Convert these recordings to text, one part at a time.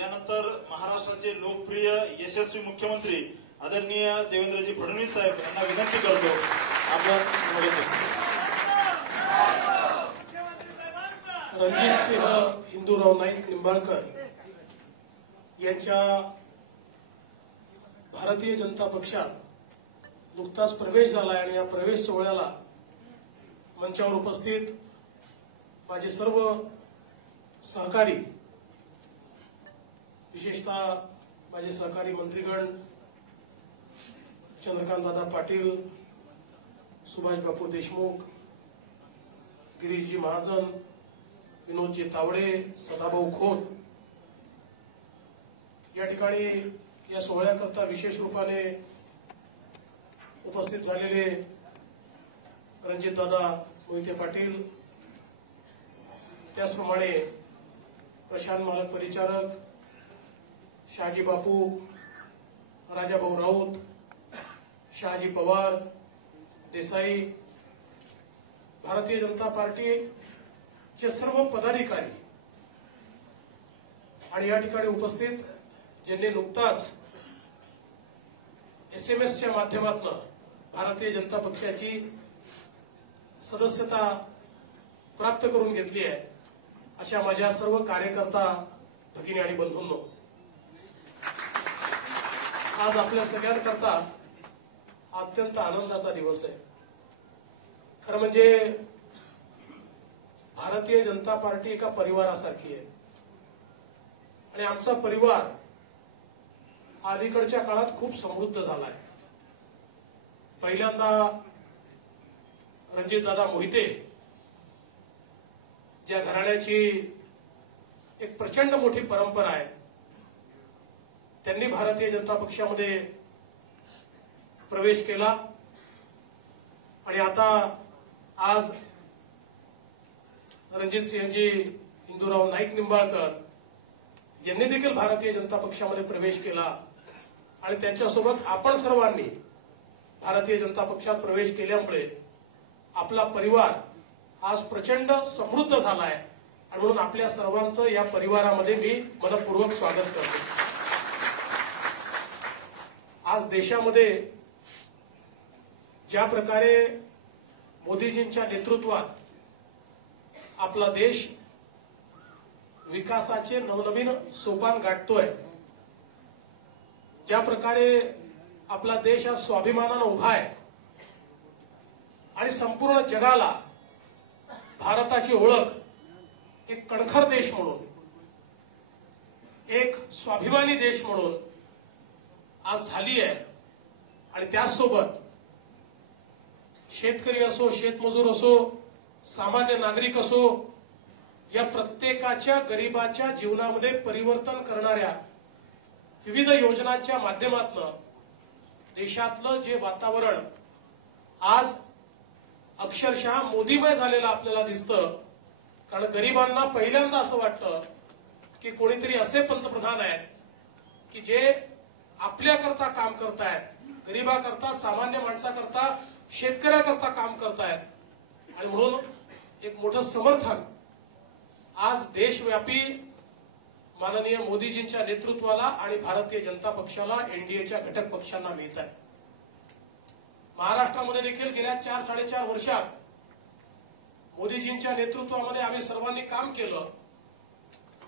यानंतर महाराष्ट्राचे लोकप्रिय यशस्वी मुख्यमंत्री आदरणीय देवेंद्रजी फडणवीस साहेब यांना विनंती करतो आपण रणजित सिंह हिंदूराव नाईक निंबाळकर यांच्या भारतीय जनता पक्षात नुकताच प्रवेश झाला आणि या प्रवेश सोहळ्याला मंचावर उपस्थित माझे सर्व सहकारी, विशेषतः माझे सहकारी मंत्रीगण चंद्रकांत दादा पाटील, सुभाष बापू देशमुख, गिरीशजी महाजन, विनोदजी तावडे, सदाभाऊ खोत, या ठिकाणी या सोहळ्याकरता विशेष रूपाने उपस्थित झालेले रणजित दादा मोहिते पाटील, त्याचप्रमाणे प्रशांत मालक परिचारक, शहाजी बापू, राजाभाऊ राऊत, शहाजी पवार, देसाई, भारतीय जनता पार्टीचे सर्व पदाधिकारी आणि या ठिकाणी उपस्थित ज्यांनी नुकताच SMS माध्यमातून भारतीय जनता पक्षाची सदस्यता प्राप्त करून घेतली आहे, अशा माझ्या सर्व कार्यकर्ता भगिनी आणि बंधूंनो, आज आपल्या सगळ्यांकरता अत्यंत आनंदाचा दिवस आहे. खरं म्हणजे भारतीय जनता पार्टी एका परिवारासारखी आहे आणि आमचा परिवार अलीकडच्या काळात खूप समृद्ध झाला आहे. पहिल्यांदा रणजितदादा मोहिते, ज्या घराण्याची एक प्रचंड मोठी परंपरा आहे, त्यांनी भारतीय जनता पक्षामध्ये प्रवेश केला आणि आता आज रणजित सिंहजी हिंदूराव नाईक निंबाळकर यांनी देखील भारतीय जनता पक्षामध्ये प्रवेश केला आणि त्यांच्यासोबत आपण सर्वांनी भारतीय जनता पक्षात प्रवेश केल्यामुळे आपला परिवार आज प्रचंड समृद्ध झाला आहे आणि म्हणून आपल्या सर्वांचं या परिवारामध्ये मी मनपूर्वक स्वागत करतो. आज देशामध्ये ज्या प्रकारे मोदीजींच्या नेतृत्वात आपला देश विकासाचे नवनवीन सोपान गाठतोय, ज्या प्रकारे आपला देश आज स्वाभिमानानं उभा आहे आणि संपूर्ण जगाला भारताची ओळख एक कणखर देश म्हणून, एक स्वाभिमानी देश म्हणून आज झाली आहे आणि त्याचसोबत शेतकरी असो, शेतमजूर असो, सामान्य नागरिक असो, या प्रत्येकाच्या गरिबाच्या जीवनामध्ये परिवर्तन करणाऱ्या विविध योजनांच्या माध्यमातून देशातलं जे वातावरण आज अक्षरशः मोदीमय झालेलं आपल्याला दिसतं. कारण गरिबांना पहिल्यांदा असं वाटतं की कोणीतरी असे पंतप्रधान आहेत की जे आपल्याकरता काम करतायत, गरिबाकरता, सामान्य माणसाकरता, शेतकऱ्याकरता काम करतायत आणि म्हणून एक मोठं समर्थन आज देशव्यापी माननीय मोदीजींच्या नेतृत्वाला आणि भारतीय जनता पक्षाला, एनडीएच्या घटक पक्षांना मिळत आहे. महाराष्ट्रामध्ये देखील गेल्या 4-4.5 वर्षात मोदीजींच्या नेतृत्वामध्ये आम्ही सर्वांनी काम केलं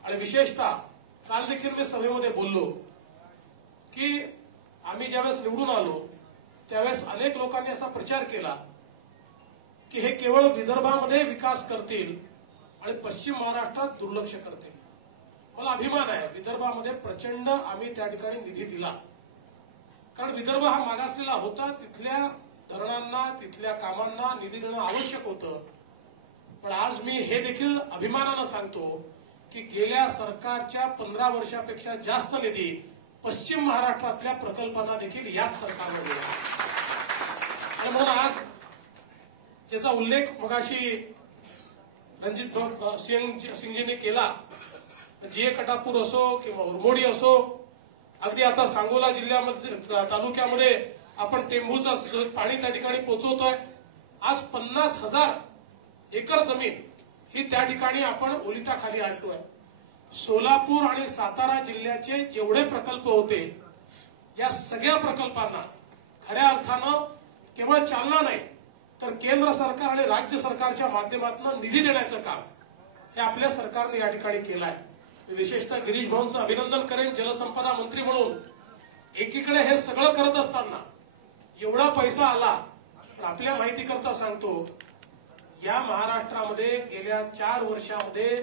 आणि विशेषतः काल देखील मी सभेमध्ये बोललो की आम्ही ज्यावेळेस निवडून आलो त्यावेळेस अनेक लोकांनी असा प्रचार केला की हे केवळ विदर्भामध्ये विकास करतील आणि पश्चिम महाराष्ट्रात दुर्लक्ष करतील. मला अभिमान आहे, विदर्भामध्ये प्रचंड आम्ही त्या ठिकाणी निधी दिला, कारण विदर्भ हा मागासलेला होता. तिथल्या धरणांना, तिथल्या कामांना निधी देणं आवश्यक होतं. पण आज मी हे देखील अभिमानानं सांगतो की गेल्या सरकारच्या 15 वर्षापेक्षा जास्त निधी पश्चिम महाराष्ट्रातल्या प्रकल्पांना देखील याच सरकारनं दिला आणि म्हणून आज ज्याचा उल्लेख मगाशी रणजित सिंहजींनी केला, जीए कटापूर असो किंवा उरमोडी असो, अगदी आता सांगोला जिल्ह्यामध्ये, तालुक्यामध्ये आपण टेंभूचं पाणी त्या ठिकाणी पोहोचवतोय. आज 50,000 एकर जमीन ही त्या ठिकाणी आपण ओलिताखाली आणतोय. सोलापूर आणि सातारा जिल्ह्याचे जेवढे प्रकल्प होते या सगळ्या प्रकल्पांना खऱ्या अर्थानं केवळ चालना नाही तर केंद्र सरकार आणि राज्य सरकारच्या माध्यमातून निधी देण्याचं काम हे आपल्या सरकारने या ठिकाणी केलं आहे. विशेषतः गिरीश भाऊंचं अभिनंदन करेन जलसंपदा मंत्री म्हणून. एकीकडे हे सगळं करत असताना एवढा पैसा आला पण आपल्या माहितीकरता सांगतो या महाराष्ट्रामध्ये गेल्या 4 वर्षामध्ये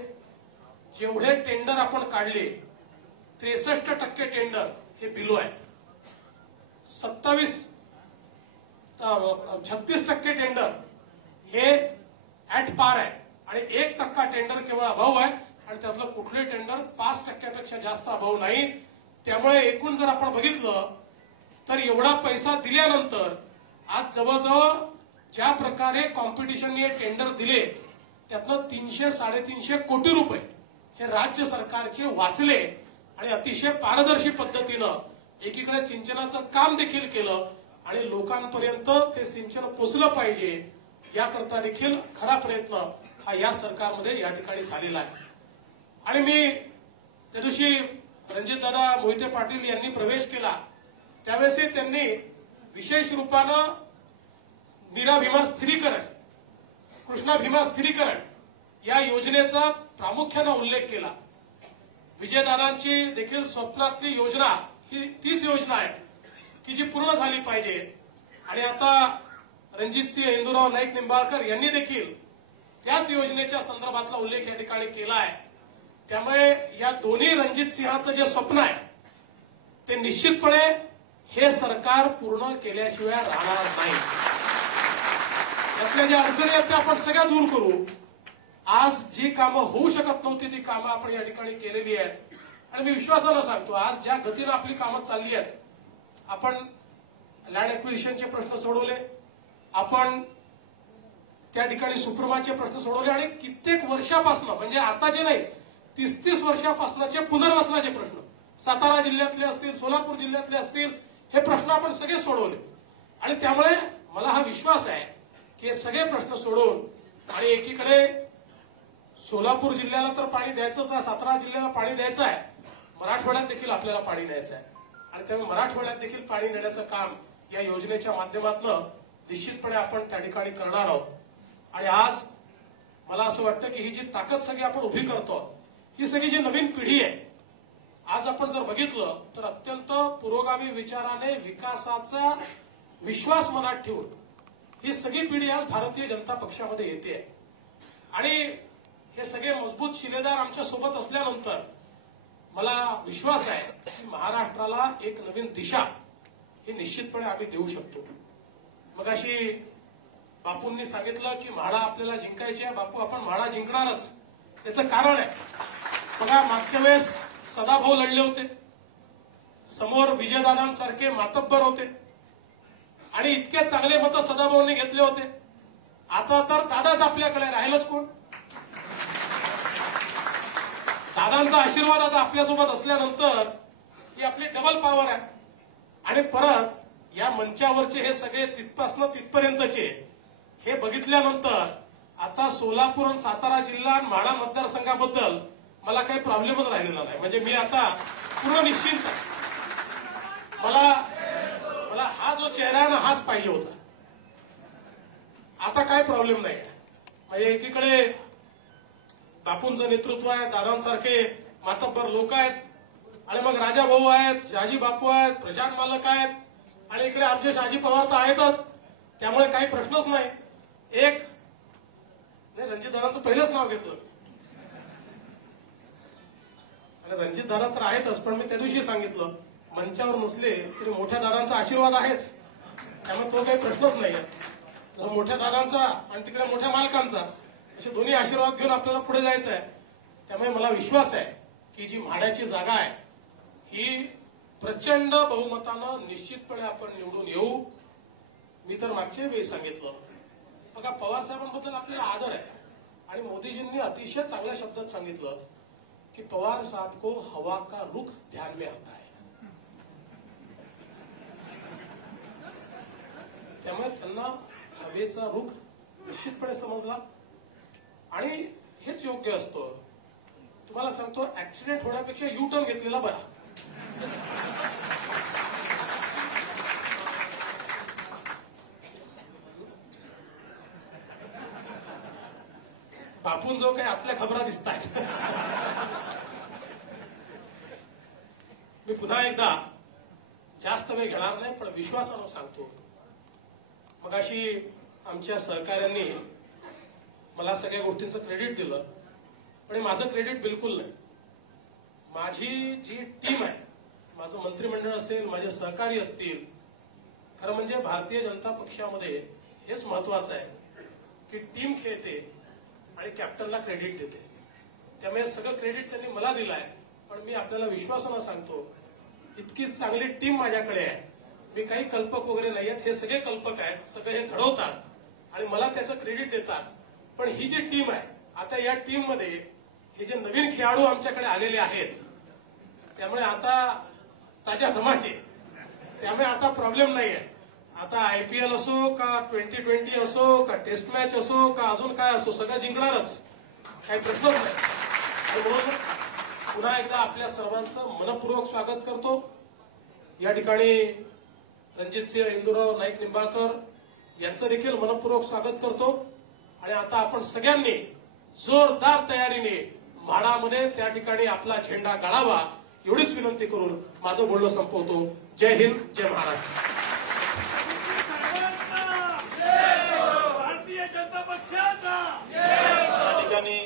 जेवढे टेंडर आपण काढले 63% टेंडर हे बिलो आहेत. 36% टेंडर हे ऍट पार आहे आणि 1% टेंडर केवळ अभाव आहे आणि त्यातलं कुठले टेंडर 5%पेक्षा जास्त अभाव नाही. त्यामुळे एकूण जर आपण बघितलं तर एवढा पैसा दिल्यानंतर आज जवळजवळ ज्या प्रकारे कॉम्पिटिशनने टेंडर दिले त्यातनं 300-350 कोटी रुपये हे राज्य सरकारचे वाचले आणि अतिशय पारदर्शी पद्धतीनं एकीकडे सिंचनाचं काम देखील केलं आणि लोकांपर्यंत ते सिंचन पोचलं पाहिजे याकरता देखील खरा प्रयत्न हा या सरकारमध्ये या ठिकाणी झालेला आहे. आणि मी त्या दिवशी रणजितदादा मोहिते पाटील यांनी प्रवेश केला त्यावेळेस त्यांनी विशेष रूपानं नीरा भीमा स्थिरीकरण, कृष्णा भीमा स्थिरीकरण या योजनेचा प्रामुख्यानं उल्लेख केला. विजयदादांची देखील स्वप्नातली योजना ही तीच योजना आहे की जी पूर्ण झाली पाहिजे आणि आता रणजितसिंह इंदुराव नाईक निंबाळकर यांनी देखील त्याच योजनेच्या संदर्भातला उल्लेख या ठिकाणी केला आहे. त्यामुळे या दोन्ही रणजित सिंहाचं जे स्वप्न आहे ते निश्चितपणे हे सरकार पूर्ण केल्याशिवाय राहणार नाही. यातल्या ज्या अडचणी आहेत त्या आपण सगळ्या दूर करू. आज जी कामं होऊ शकत नव्हती ती कामं आपण या ठिकाणी केलेली आहेत आणि मी विश्वासानं सांगतो आज ज्या गतीनं आपली कामं चालली आहेत आपण लँड ऍक्विजिशनचे प्रश्न सोडवले, आपण त्या ठिकाणी सुप्रमाचे प्रश्न सोडवले आणि कित्येक वर्षापासून म्हणजे आता जे नाही 30-30 वर्षापासूनचे पुनर्वसनाचे प्रश्न सातारा जिल्ह्यातले असतील, सोलापूर जिल्ह्यातले असतील हे प्रश्न आपण सगळे सोडवले आणि त्यामुळे मला हा विश्वास आहे की हे सगळे प्रश्न सोडवून आणि एकीकडे सोलापूर जिल्ह्याला तर पाणी द्यायचंच आहे, सातारा जिल्ह्याला पाणी द्यायचं आहे, मराठवाड्यात देखील आपल्याला पाणी द्यायचं आहे आणि त्यामुळे मराठवाड्यात देखील पाणी देण्याचं काम या योजनेच्या माध्यमातून निश्चितपणे आपण त्या ठिकाणी करणार आहोत. आणि आज मला असं वाटतं की ही जी ताकद सगळी आपण उभी करतो ही सगळी जी नवीन पिढी आहे आज आपण जर बघितलं तर अत्यंत पुरोगामी विचाराने विकासाचा विश्वास मनात ठेवून ही सगळी पिढी आज भारतीय जनता पक्षामध्ये येते आणि हे सगळे मजबूत शिलेदार आमच्या सोबत असल्यानंतर मला विश्वास आहे की महाराष्ट्राला एक नवीन दिशा ही निश्चितपणे आम्ही देऊ शकतो. मगाशी बापूंनी सांगितलं की म्हाडा आपल्याला जिंकायची आहे. बापू आपण म्हाडा जिंकणारच. त्याचं कारण आहे बघा मागच्या वेळेस सदाभाऊ लढले होते, समोर विजयदादांसारखे मातब्बर होते आणि इतके चांगले मतं सदाभाऊंनी घेतले होते. आता तर दादाच आपल्याकडे राहिलंच कोण. दादांचा आशीर्वाद आता आपल्यासोबत असल्यानंतर ही आपली डबल पॉवर आहे आणि परत या मंचावरचे हे सगळे तिथपासनं तिथपर्यंतचे हे बघितल्यानंतर आता सोलापूर आणि सातारा जिल्हा आणि म्हाडा मतदारसंघाबद्दल मला काही प्रॉब्लेमच राहिलेला नाही. म्हणजे मी आता पूर्ण निश्चिंत आहे. मला हा जो चेहरा आहे ना हाच पाहिजे होता. आता काय प्रॉब्लेम नाही. म्हणजे एकीकडे बापूंचं नेतृत्व आहे, दादांसारखे मातब्बर लोक आहेत आणि मग राजा भाऊ आहेत, शहाजी बापू आहेत, प्रशांत मालक आहेत आणि इकडे आमचे शहाजी पवार तर आहेतच. त्यामुळे काही प्रश्नच नाही. एक रणजित दादांचं पहिलंच नाव घेतलं आणि रणजित दादा तर आहेतच पण मी त्या दिवशी सांगितलं मंचावर नसले तरी मोठ्या दादांचा आशीर्वाद आहेच. त्यामुळे तो काही प्रश्नच नाही. मोठ्या दादांचा आणि तिकडे मोठ्या मालकांचा असे दोन्ही आशीर्वाद घेऊन आपल्याला पुढे जायचं आहे. त्यामुळे मला विश्वास आहे की जी म्हाड्याची जागा आहे ही प्रचंड बहुमतानं निश्चितपणे आपण निवडून येऊ. मी तर मागच्या वेळी सांगितलं बघा पवार साहेबांबद्दल आपल्याला आदर आहे आणि मोदीजींनी अतिशय चांगल्या शब्दात सांगितलं की पवार साहब को हवा का रुख ध्यान में आता है. त्यामुळे त्यांना हवेचा रुख निश्चितपणे समजला आणि हेच योग्य असतं. तुम्हाला सांगतो, ऍक्सिडेंट होण्यापेक्षा यू टर्न घेतलेला बरा. तापून जो काही आतल्या खबरा दिसत आहेत. मी पुन्हा एकदा जास्त वेळ घेणार नाही, पण विश्वासानं सांगतो, मगाशी आमच्या सहकाऱ्यांनी मला सगळ्या गोष्टींचं क्रेडिट दिलं, पण माझं क्रेडिट बिलकुल नाही. माझी जी टीम आहे, माझं मंत्रिमंडळ असेल, माझे सहकारी असतील, खरं म्हणजे भारतीय जनता पक्षामध्ये हेच महत्वाचं आहे की टीम खेळते आणि कॅप्टनला क्रेडिट देते. त्यामुळे सगळं क्रेडिट त्यांनी मला दिलं आहे, पण मी आपल्याला विश्वासानं सांगतो, इतकी चांगली टीम माझ्याकडे आहे. मी काही कल्पक वगैरे नाही आहेत, हे सगळे कल्पक आहेत, सगळे हे घडवतात आणि मला त्याचं क्रेडिट देतात. पण ही जी टीम आहे, आता या टीममध्ये हे जे नवीन खेळाडू आमच्याकडे आलेले आहेत, त्यामुळे आता ताज्या दमाचे, त्यामुळे आता प्रॉब्लेम नाही आहे. आता IPL असो का 2020 असो का टेस्ट मॅच असो का अजून काय असो, सगळं जिंकणारच, काही प्रश्नच नाही. आणि म्हणून पुन्हा एकदा आपल्या सर्वांचं मनपूर्वक स्वागत करतो. या ठिकाणी रणजितसिंह इंदुराव नाईक निंबाळकर यांचं देखील मनपूर्वक स्वागत करतो. आणि आता आपण सगळ्यांनी जोरदार तयारीने म्हाडामध्ये त्या ठिकाणी आपला झेंडा गाळावा, एवढीच विनंती करून माझं बोलणं संपवतो. जय हिंद, जय महाराष्ट्र. भारतीय जनता पक्षाचा या ठिकाणी